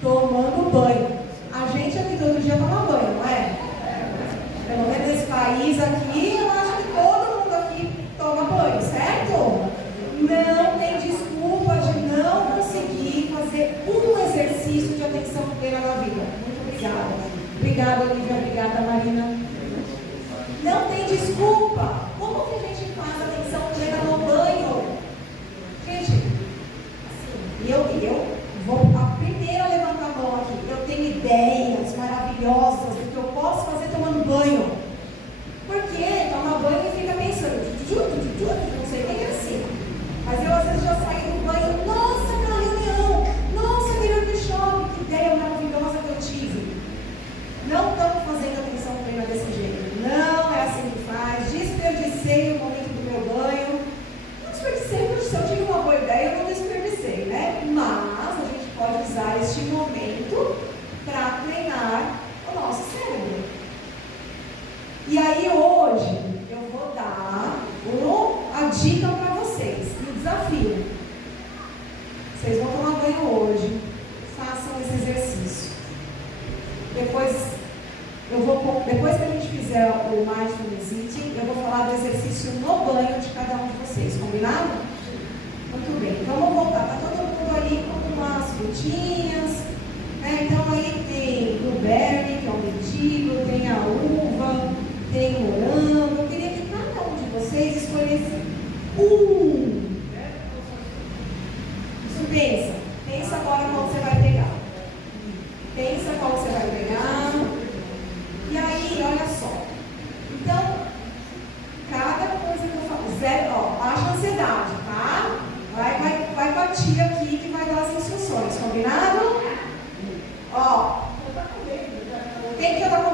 Tomando banho. A gente aqui todo dia toma banho, não é? Pelo menos nesse país aqui, eu acho que todo mundo aqui toma banho, certo? Não tem desculpa de não conseguir fazer um exercício de atenção plena na vida. Muito obrigada. Obrigada, Olivia. Obrigada, Marina. Não tem desculpa. Como que a gente faz atenção plena no banho? Gente, assim, eu vou a primeira levantar a mão aqui. Eu tenho ideias maravilhosas do que eu posso fazer tomando banho. Porque toma banho e fica pensando, não sei quem é assim. Mas eu às vezes já saio do banho, nossa, aquela reunião, nossa, aquele workshop, que ideia maravilhosa que eu tive. Não estamos fazendo atenção plena desse jeito. Não é assim que faz. Desperdicei o momento do meu banho. Não desperdicei, porque se eu tive uma boa ideia, eu não desperdicei, né? Mas a gente pode usar este momento para treinar o nosso cérebro. E aí hoje eu vou dar a dica para vocês, o desafio. Vocês vão tomar banho hoje, façam esse exercício. Depois que a gente fizer o mindfulness eating, eu vou falar do exercício no banho de cada um de vocês, combinado? Muito bem, então vamos voltar. Está todo mundo ali com umas frutinhas, né? Então aí tem blueberry, que é o mendigo, tem a uva, tem o morango. Eu queria que cada um de vocês escolhesse um. Isso pensa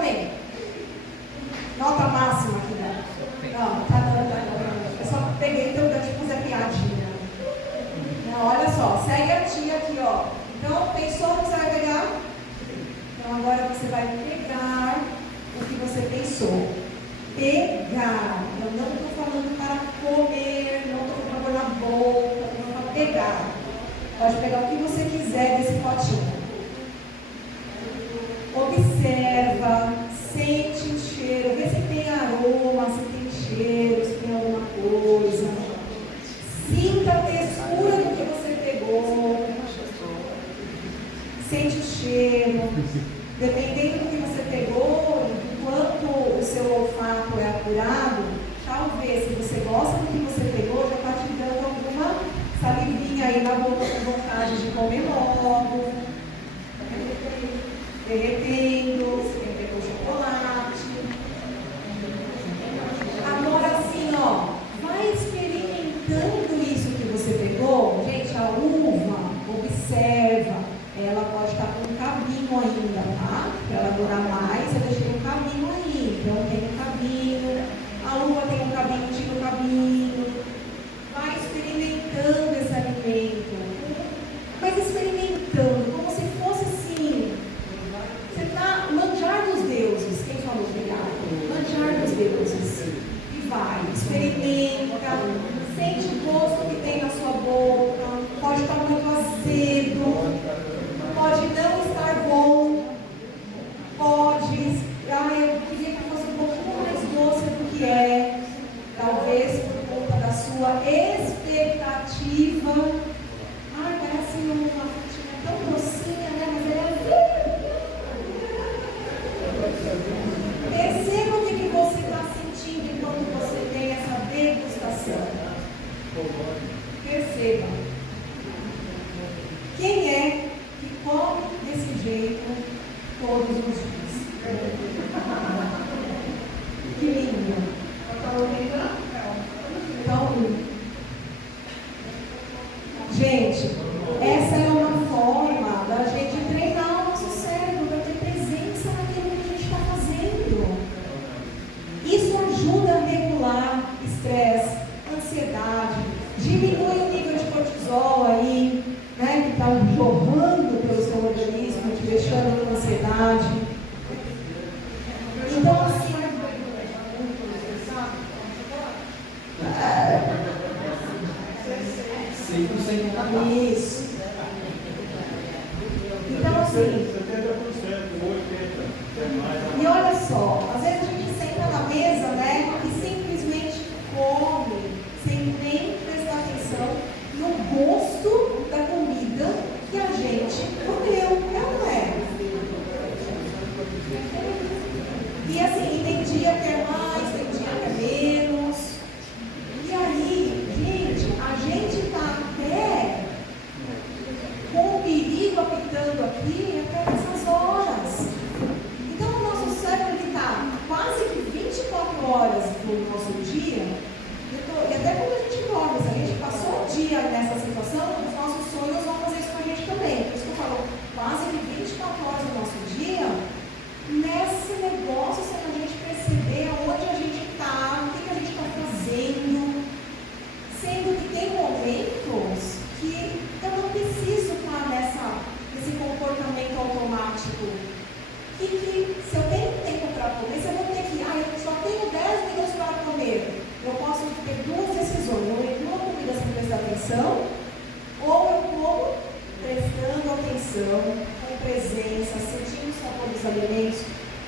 Amém? Nota máxima aqui, né? Não, tá dando. Eu só peguei teu gancho pra fazer piadinha. Não, olha só, segue a tia aqui, ó. Então, pensou no que você vai pegar? Então, agora você vai pegar o que você pensou. Pegar. Eu não estou falando para comer, não estou falando para pôr na boca, não para pegar. Pode pegar o que você quiser desse potinho. Observa, sente o cheiro, vê se tem aroma, se tem cheiro, se tem alguma coisa. Sinta a textura do que você pegou. Sente o cheiro. Dependendo do que você pegou, enquanto o seu olfato é apurado, talvez, se você gosta do que você pegou, já está te dando alguma salivinha aí na boca com vontade de comer logo. Derretendo, você pegou chocolate. Agora assim, ó, vai experimentando isso que você pegou. Gente, a uva, observa, ela pode estar com um cabinho ainda, tá? Para ela durar mais, eu deixei um cabinho aí. Então tem um cabinho, a uva tem um cabinho, tira o cabinho. Vai experimentando esse alimento. Mas experimentando, como se fosse assim. Você está manjar dos deuses. Quem falou obrigado? Manjar dos deuses. E vai, experimenta, sente o gosto que tem na sua boca. Pode estar muito azedo, pode não estar bom, pode. Eu queria que fosse um pouquinho mais doce do que é. Talvez por conta da sua expectativa. Ai, parece uma frutinha tão docinha, né? Mas ela é. Perceba o que você está sentindo enquanto você tem essa degustação. Perceba. Quem é que come desse jeito todos os dias? Que lindo. Então, gente, essa é uma forma da gente treinar o nosso cérebro para ter presença naquilo que a gente está fazendo. Isso ajuda a regular estresse, ansiedade, diminui o nível de cortisol aí, né, que está jorrando pelo seu organismo, te deixando com ansiedade. Então, assim, 100% isso. Então, assim, 70%, 80%. E olha só, às vezes a gente senta na mesa, né, e simplesmente come, sem nem prestar atenção no gosto da comida que a gente comeu, não é? E assim, tem dia que é mais, tem dia que é menos. E aí, gente, a gente está até com o perigo apitando aqui até essas horas. Então, o nosso cérebro está quase que 24 horas do nosso dia. E até quando a gente dorme, se a gente passou o dia nessa situação, os nossos sonhos vão fazer isso com a gente também. Por isso que eu falo, quase que 24 horas do nosso dia, nesse negócio, sem a gente perceber aonde a gente está, o que a gente está fazendo. Sendo que tem momentos que eu não preciso estar nesse comportamento automático. Que se eu tenho tempo para comer, se eu vou ter que, eu só tenho 10 minutos para comer, eu posso ter duas decisões. Eu engolo a comida sem prestar atenção, ou eu como prestando atenção, com presença, sentindo o sabor dos alimentos.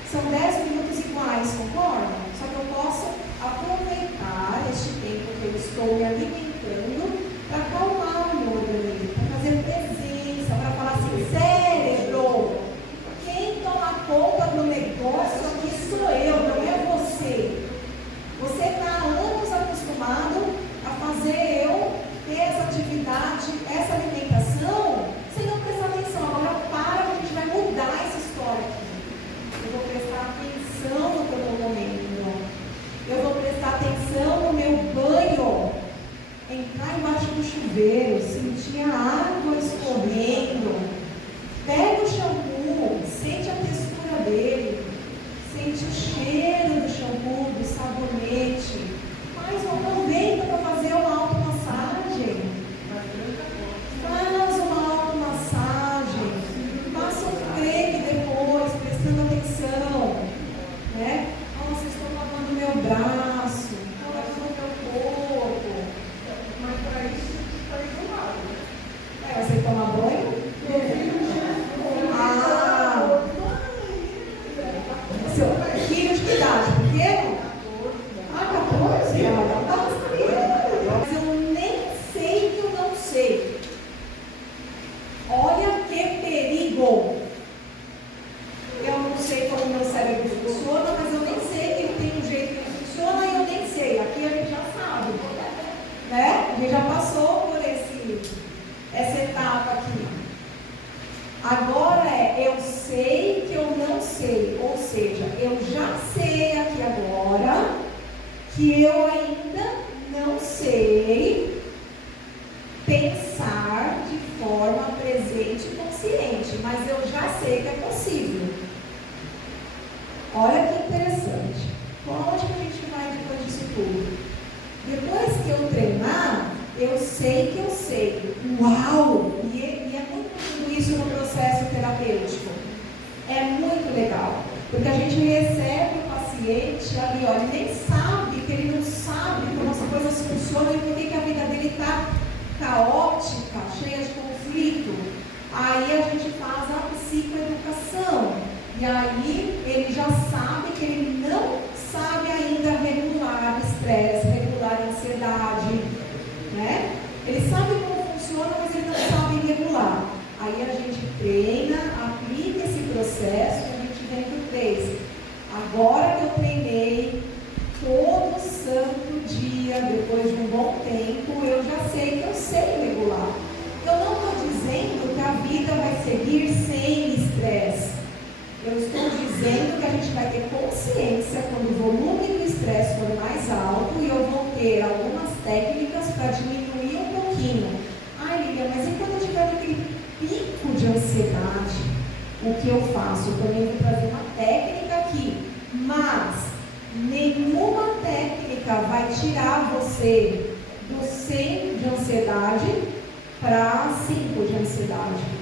São 10 minutos iguais, concorda? Só que eu posso aproveitar este tempo que eu estou me alimentando para acalmar o meu organismo, para fazer presença, para falar assim, cérebro, quem toma conta do negócio aqui sou eu, não é você. Você está há anos acostumado a fazer eu ter essa atividade, essa alimentação, sem não prestar atenção. Agora para que a gente vai mudar essa história aqui. Eu vou prestar atenção no que eu estou comendo. Eu vou prestar atenção no meu banho. Entrar embaixo do chuveiro. Filho de que idade? Pequeno? 14? Mas eu nem sei que eu não sei. Olha que perigo. Eu não sei como meu cérebro funciona, mas eu nem sei que ele tem um jeito que ele funciona e eu nem sei. Aqui a gente já sabe, né? A gente já passou por essa etapa aqui. Agora eu sei que eu não sei, ou seja, eu já sei aqui agora que eu ainda não sei pensar de forma presente e consciente, mas eu já sei que é possível. Olha que interessante. Onde que a gente vai depois disso tudo? Depois que eu treinar, eu sei que eu sei. Uau! E é muito lindo isso no processo terapêutico. É muito legal. Porque a gente recebe o paciente ali, ó, ele nem sabe, que ele não sabe como as coisas funcionam e por que a vida dele está caótica, cheia de conflito. Aí a gente faz a psicoeducação. E aí ele já sabe que ele não sabe ainda regular estresse, regular ansiedade, né? Ele sabe como funciona, mas ele não sabe regular. Aí a gente treina, aplica esse processo e a gente vem para o 3. Agora que eu treinei todo santo dia, depois de um bom tempo, eu já sei que eu sei regular. Eu não estou dizendo que a vida vai seguir sem estresse. Eu estou dizendo que a gente vai ter consciência quando o volume do estresse for mais alto e eu vou ter algumas técnicas para diminuir um pouquinho. Ai, Lívia, mas e quando eu tiver aquele pico de ansiedade? O que eu faço? Eu também vou trazer uma técnica aqui, mas nenhuma técnica vai tirar você do 100 de ansiedade para 5 de ansiedade.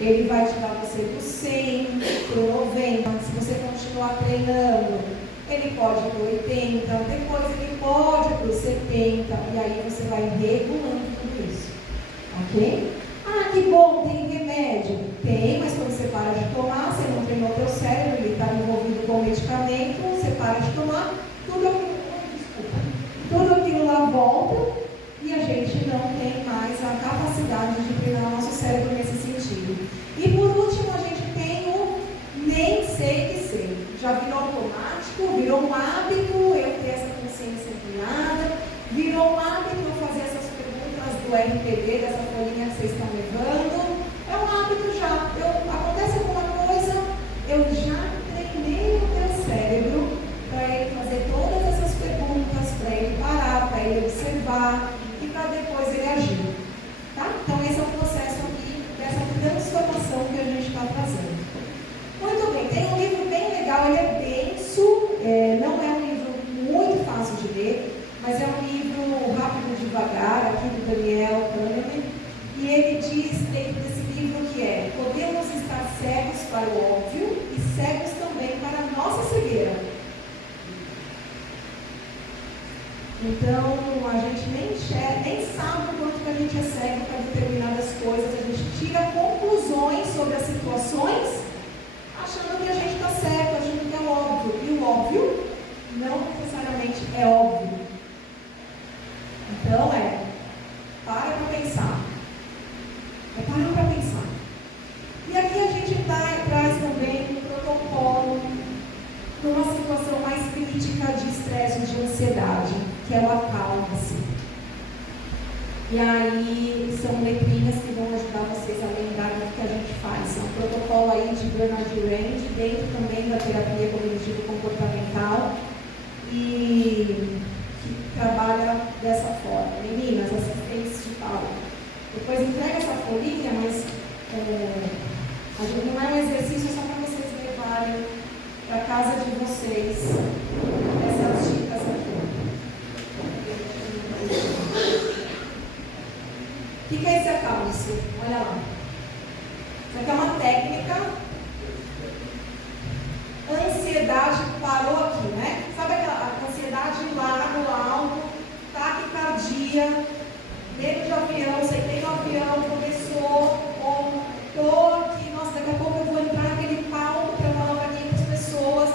Ele vai tirar você do 100 para o 90. Se você continuar treinando, ele pode ir para o 80, depois ele pode ir para o 70, e aí você vai regulando tudo isso. Ok? Ah, que bom, tem remédio. Tem, mas quando você para de tomar, você não treinou o teu cérebro, ele está envolvido com o medicamento, você para de tomar, tudo aquilo lá volta e a gente não tem mais a capacidade de treinar nosso cérebro nesse sentido. E por último, a gente tem o nem sei que sei. Já virou automático, virou um hábito eu ter essa consciência ampliada, virou um hábito eu fazer essas perguntas do RPD, dessa folhinha que vocês estão levando. É um hábito já. Acontece alguma coisa, eu já treinei o meu cérebro para ele fazer todas essas perguntas, para ele parar, para ele observar e para depois ele agir. Tá? Então esse é o processo aqui dessa transformação que a gente está trazendo. Muito bem, tem um livro bem legal, ele é denso, não é um livro muito fácil de ler, mas é um livro rápido e devagar, aqui do Daniel Kahneman, e ele diz dentro desse livro que podemos estar cegos para o óbvio e cegos também para a nossa cegueira. Então, a gente nem sabe o quanto que a gente é cego para determinadas coisas, a gente tira conclusões sobre as situações, achando que a gente está certo, achando que é óbvio. E o óbvio não necessariamente é óbvio. Então, para pensar. Parar para pensar. E aqui a gente traz também um protocolo para uma situação mais crítica de estresse ou de ansiedade, que é o acalma-se. E aí são letrinhas que vão ajudar vocês a lembrar do que a gente faz. É um protocolo aí de Bernard Rand, dentro também da terapia cognitivo-comportamental, e que trabalha dessa forma. Meninas, assistentes de palco, depois entrega essa folhinha, mas a gente não é um exercício só para vocês levarem para casa de vocês essas dicas aqui. O que é esse acalme-se? Olha lá. Isso aqui é uma técnica. Ansiedade parou aqui, né? Sabe aquela ansiedade lá no alto, taquicardia, dentro de avião, você tem um avião, começou, estou aqui, nossa, daqui a pouco eu vou entrar naquele palco para falar para 500 pessoas.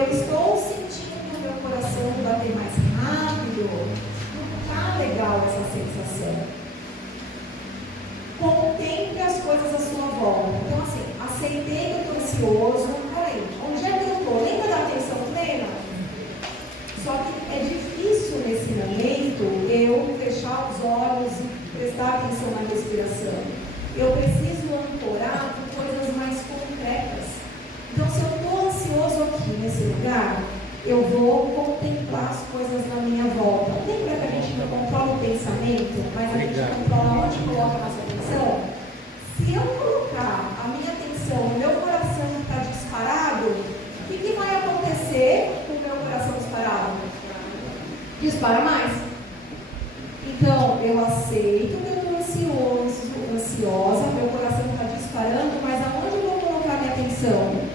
eu estou sentindo o meu coração bater mais rápido. Não está legal essa sensação. Contemple as coisas à sua volta. Então, assim, aceitei que eu estou ansioso. Peraí, onde é que eu estou? Lembra da atenção plena? Só que é difícil nesse momento eu fechar os olhos e prestar atenção na respiração. Eu preciso ancorar por coisas mais concretas. Então, se eu estou ansioso aqui nesse lugar, eu vou contemplar as coisas na minha volta. Lembra que a gente não controla o pensamento, mas a gente controla onde coloca a nossa atenção? Se eu colocar a minha atenção no meu coração que está disparado, o que vai acontecer com o meu coração disparado? Dispara mais. Então, eu aceito que eu estou ansiosa, meu coração está disparando, mas aonde eu vou colocar minha atenção?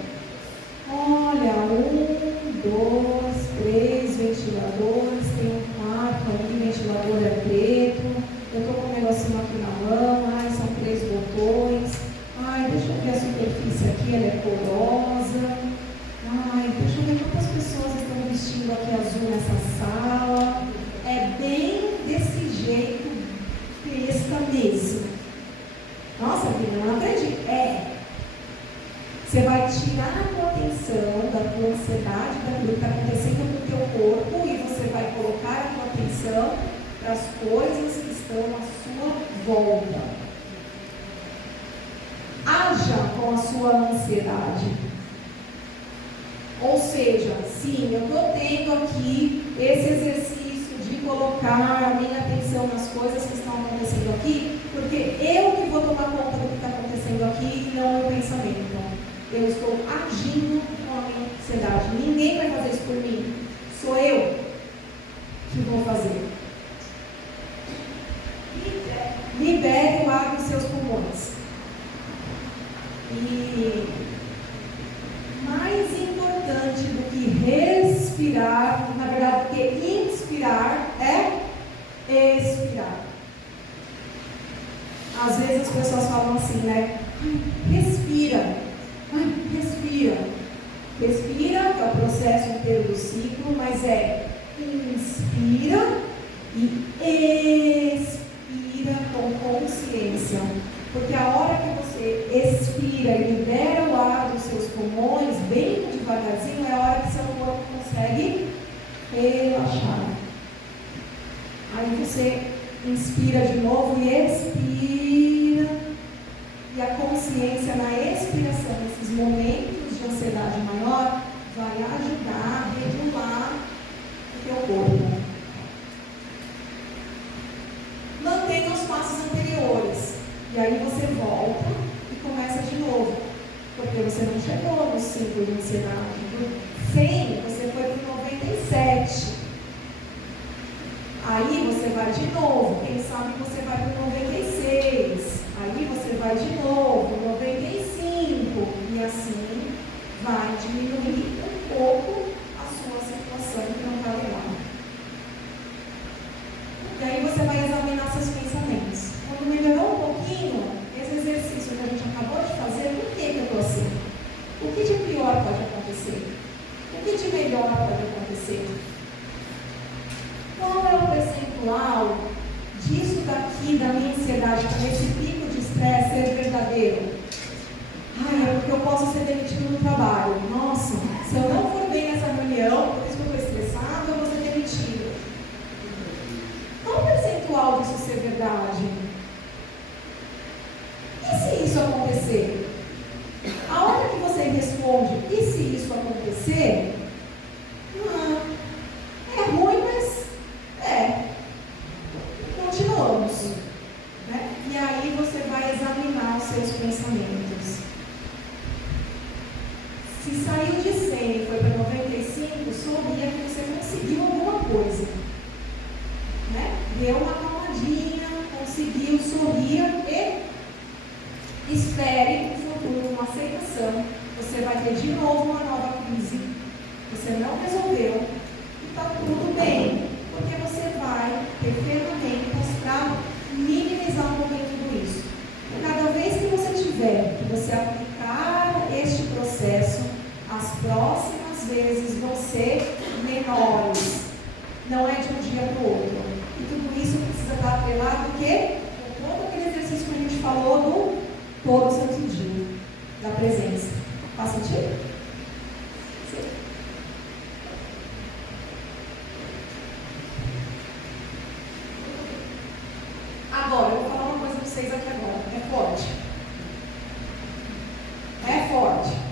Olha, 1, 2, 3 ventiladores, tem um quarto ali, ventilador é preto, eu estou com um negocinho aqui na mão, são 3 botões, deixa eu ver a superfície aqui, ela é porosa, deixa eu ver quantas pessoas estão vestindo aqui azul nessa sala. É bem desse jeito, besta mesmo. Nossa, filha, não acredito. Você vai tirar a tua atenção da tua ansiedade, daquilo que está acontecendo com o teu corpo, e você vai colocar a tua atenção para as coisas que estão à sua volta. Haja com a sua ansiedade. Ou seja, sim, eu estou tendo aqui esse exercício de colocar a minha atenção nas coisas que estão acontecendo aqui, porque eu que vou tomar conta do que está acontecendo aqui e não o meu pensamento. Eu estou agindo com a minha ansiedade. Ninguém vai fazer isso por mim. Sou eu que vou fazer. Libere o ar dos seus pulmões. E mais importante do que respirar, na verdade, do que inspirar, é expirar. Às vezes as pessoas falam assim, né? Respira. Respira. Respira, é o processo inteiro do ciclo, mas inspira e expira com consciência. Porque a hora que você expira e libera o ar dos seus pulmões, bem devagarzinho, é a hora que seu corpo consegue relaxar. Aí você inspira de novo e expira. E a consciência na expiração, nesses momentos de ansiedade maior, vai ajudar a regular o teu corpo. Mantenha os passos anteriores. E aí você volta e começa de novo. Porque você não chegou no 5 de ansiedade. Do 100, você foi para o 97. Aí você vai de novo. Quem sabe você vai para o 96. Aí você vai de novo, 95. E assim vai diminuir um pouco a sua situação que não está legal. E aí você vai examinar seus pensamentos. Quando melhorou um pouquinho, esse exercício que a gente acabou de fazer, por que eu estou assim? O que de pior pode acontecer? O que de melhor pode acontecer? Qual é o percentual disso daqui, da minha ansiedade, desse pico de estresse ser verdadeiro? É porque eu posso ser demitido no trabalho. Nossa, se eu não for bem nessa reunião, por isso que eu estou estressado, eu vou ser demitido. Qual o percentual disso ser verdade? E se isso acontecer? A hora que você responde, e se isso acontecer? É ruim, mas continuamos. Né? E aí você vai examinar os seus pensamentos. Se saiu de 100 e foi para 95, sorria que você conseguiu alguma coisa. Né? Deu uma calmadinha, conseguiu, sorria e espere no futuro uma aceitação. Você vai ter de novo uma nova crise. Você não resolveu e está tudo bem, porque você vai ter ferramentas para minimizar um pouquinho tudo isso. E cada vez que você tiver, que você aplicar este processo, as próximas vezes vão ser menores. Não é de um dia para o outro. E tudo isso precisa estar atrelado o quê? Com todo aquele exercício que a gente falou no todo santo dia da presença. Faz sentido? Sim. Agora, eu vou falar uma coisa para vocês aqui agora. É forte. É forte.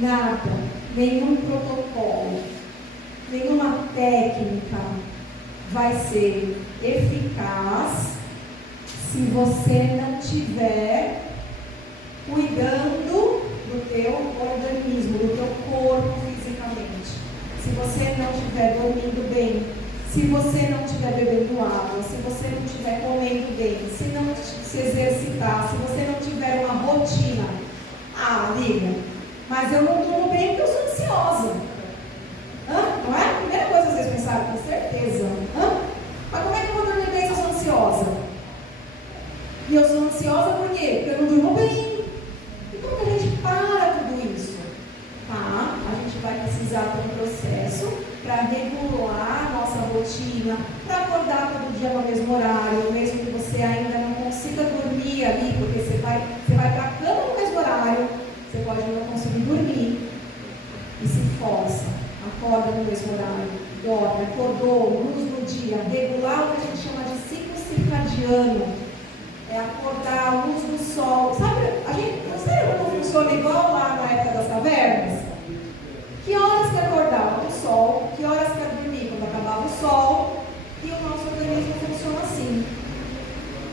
Nada, nenhum protocolo, nenhuma técnica vai ser eficaz se você não tiver cuidando do teu organismo, do teu corpo fisicamente. Se você não estiver dormindo bem, se você não estiver bebendo água, se você não estiver comendo bem, se não se exercitar, se você não tiver uma rotina. Ah, Lívia, mas eu não durmo bem porque eu sou ansiosa. Não é? A primeira coisa que vocês pensaram, com certeza. Mas como é que eu vou dormir bem se eu sou ansiosa? E eu sou ansiosa por quê? Porque eu não durmo bem. E como que a gente para tudo isso? Tá? A gente vai precisar ter um processo para regular a nossa rotina, para acordar todo dia no mesmo horário, mesmo que você ainda não consiga dormir ali, porque você vai para a cama no mesmo horário, você pode não conseguir dormir e se força, acorda no mesmo horário, dorme, acordou, luz no dia, regular o que a gente chama de ciclo circadiano, é acordar a luz do sol. Sabe, você lembra como funciona igual lá na época das cavernas? Que horas que acordava o sol, que horas que dormir quando acabava o sol, e o nosso organismo funciona assim.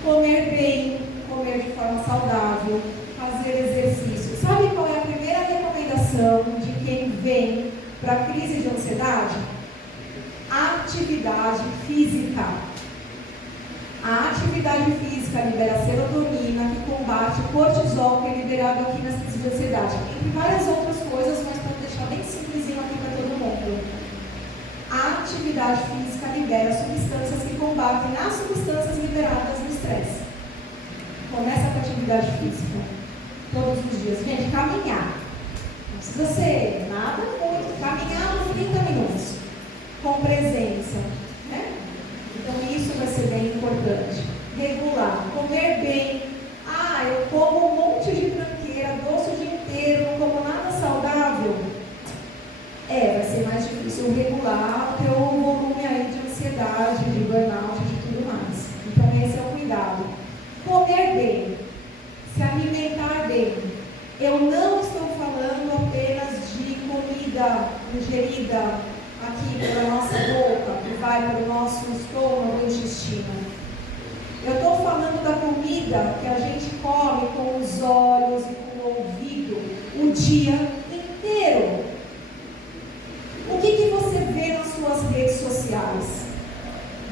Comer bem, comer de forma saudável, fazer exercício. Sabe qual é a primeira recomendação de quem vem para a crise de ansiedade? Atividade física. A atividade física libera serotonina, que combate o cortisol, que é liberado aqui nas crises de ansiedade. Entre várias outras coisas, mas para deixar bem simplesinho aqui para todo mundo. A atividade física libera substâncias que combatem as substâncias liberadas no estresse. Começa com a atividade física. Todos os dias. Gente, caminhar. Não precisa ser nada muito. Caminhar uns 30 minutos. Com presença. Né? Então isso vai ser bem importante. Regular. Comer bem. Eu como um monte de tranqueira, doce o dia inteiro, não como nada saudável. Vai ser mais difícil regular o teu volume aí de ansiedade, de burnout, de tudo mais. Então esse é o cuidado. Comer bem. Se alimentar bem. Eu não estou falando apenas de comida ingerida aqui pela nossa boca, que vai para o nosso estômago e intestino. Eu estou falando da comida que a gente come com os olhos e com o ouvido o dia inteiro. O que você vê nas suas redes sociais?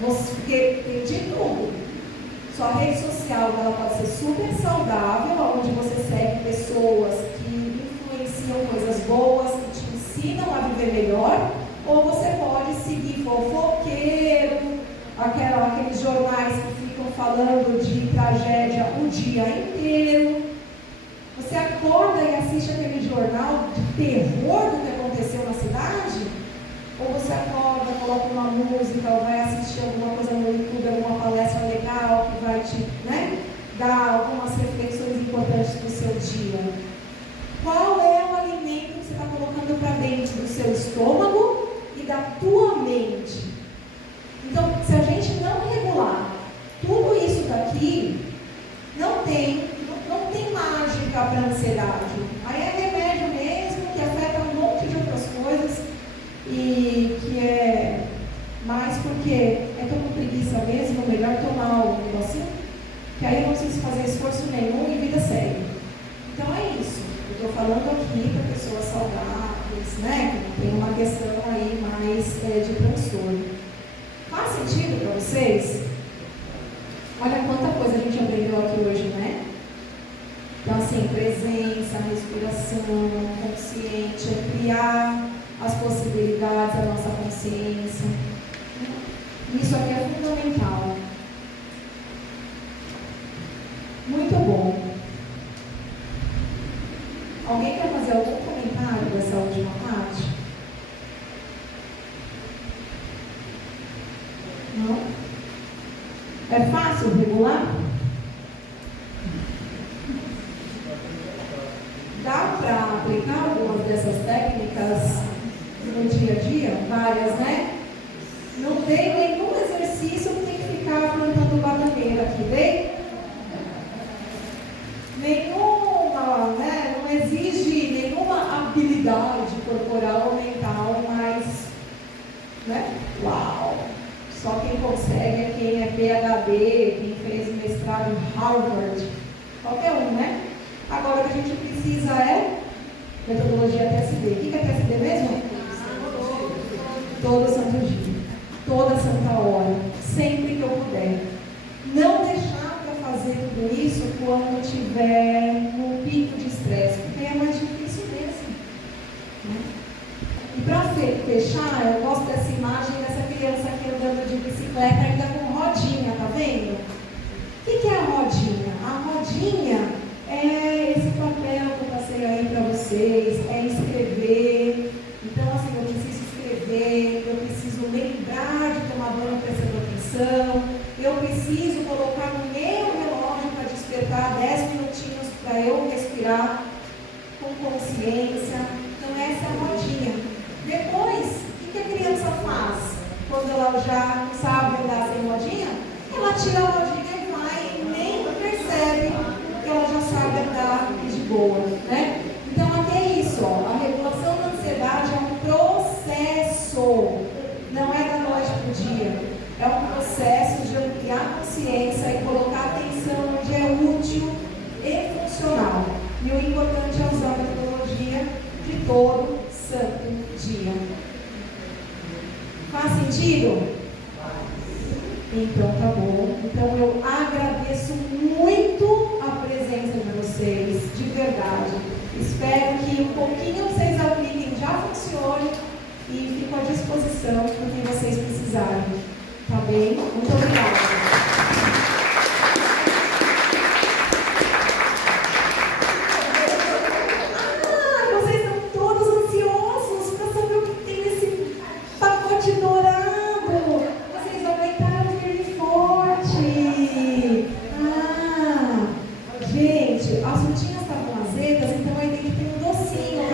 Porque tem de tudo. Sua rede social ela pode ser super saudável, onde você segue pessoas que influenciam coisas boas, que te ensinam a viver melhor, ou você pode seguir fofoqueiro, aqueles jornais que ficam falando de tragédia o dia inteiro. Você acorda e assiste aquele jornal de terror do que aconteceu na cidade? Ou você acorda, coloca uma música, ou vai assistir alguma coisa no YouTube, alguma palestra legal que vai te dar algumas reflexões importantes para o seu dia? Qual é o alimento que você está colocando para dentro do seu estômago e da tua mente? Então, se a gente não regular tudo isso daqui, não tem mágica para a ansiedade. Aí é remédio mesmo, que afeta um monte de outras coisas e que é mais porque é tão preguiça mesmo, melhor tomar um negocinho, que aí não precisa fazer esforço nenhum e vida segue. Então é isso. Eu estou falando aqui para pessoas saudáveis, né? Que tem uma questão aí mais de transtorno. Faz sentido para vocês? Olha quanta coisa a gente aprendeu aqui hoje, né? Então, assim, presença, respiração, consciente, ampliar as possibilidades da nossa consciência. Isso aqui é fundamental. Muito bom. Alguém quer fazer algum comentário dessa última parte? Não? É fácil regular? Dá para aplicar algumas dessas técnicas no dia a dia? Várias, né? Não tem nenhum exercício que tem que ficar plantando bananeira aqui, vem? Nenhuma, né? Não exige nenhuma habilidade corporal ou mental, mas, né? Uau! Só quem consegue é quem é PhD, quem fez mestrado em Harvard, qualquer um, né? Agora o que a gente precisa é metodologia TSD. O que é TSD mesmo? Todo santo dia, toda santa hora, sempre que eu puder. Não deixar para fazer tudo isso quando tiver um pico de estresse, porque é mais difícil mesmo. Né? E para fechar, eu gosto dessa imagem dessa criança aqui andando de bicicleta ainda com rodinha, tá vendo? O que é a rodinha? A rodinha é esse papel que eu passei aí para vocês, é escrever. Então, assim, eu preciso escrever, eu preciso lembrar de tomar banho prestando atenção, eu preciso colocar no meu relógio para despertar 10 minutinhos para eu respirar com consciência. Então, essa é a rodinha. Depois, o que a criança faz? Quando ela já sabe andar sem rodinha, ela tira a rodinha e vai e nem percebe que ela já sabe andar de boa, né? Então, aqui é isso, ó. A regulação da ansiedade é um processo, não é da noite para o dia. É um processo de ampliar a consciência e colocar atenção onde é útil e funcional. E o importante é usar a metodologia de todo santo dia. Faz sentido? Então tá bom. Então eu agradeço muito a presença de vocês, de verdade. Espero que um pouquinho vocês apliquem, já funcione e fico à disposição para o que vocês precisarem. Tá bem? Muito obrigada. As frutinhas estavam azedas, então aí dentro tem um docinho.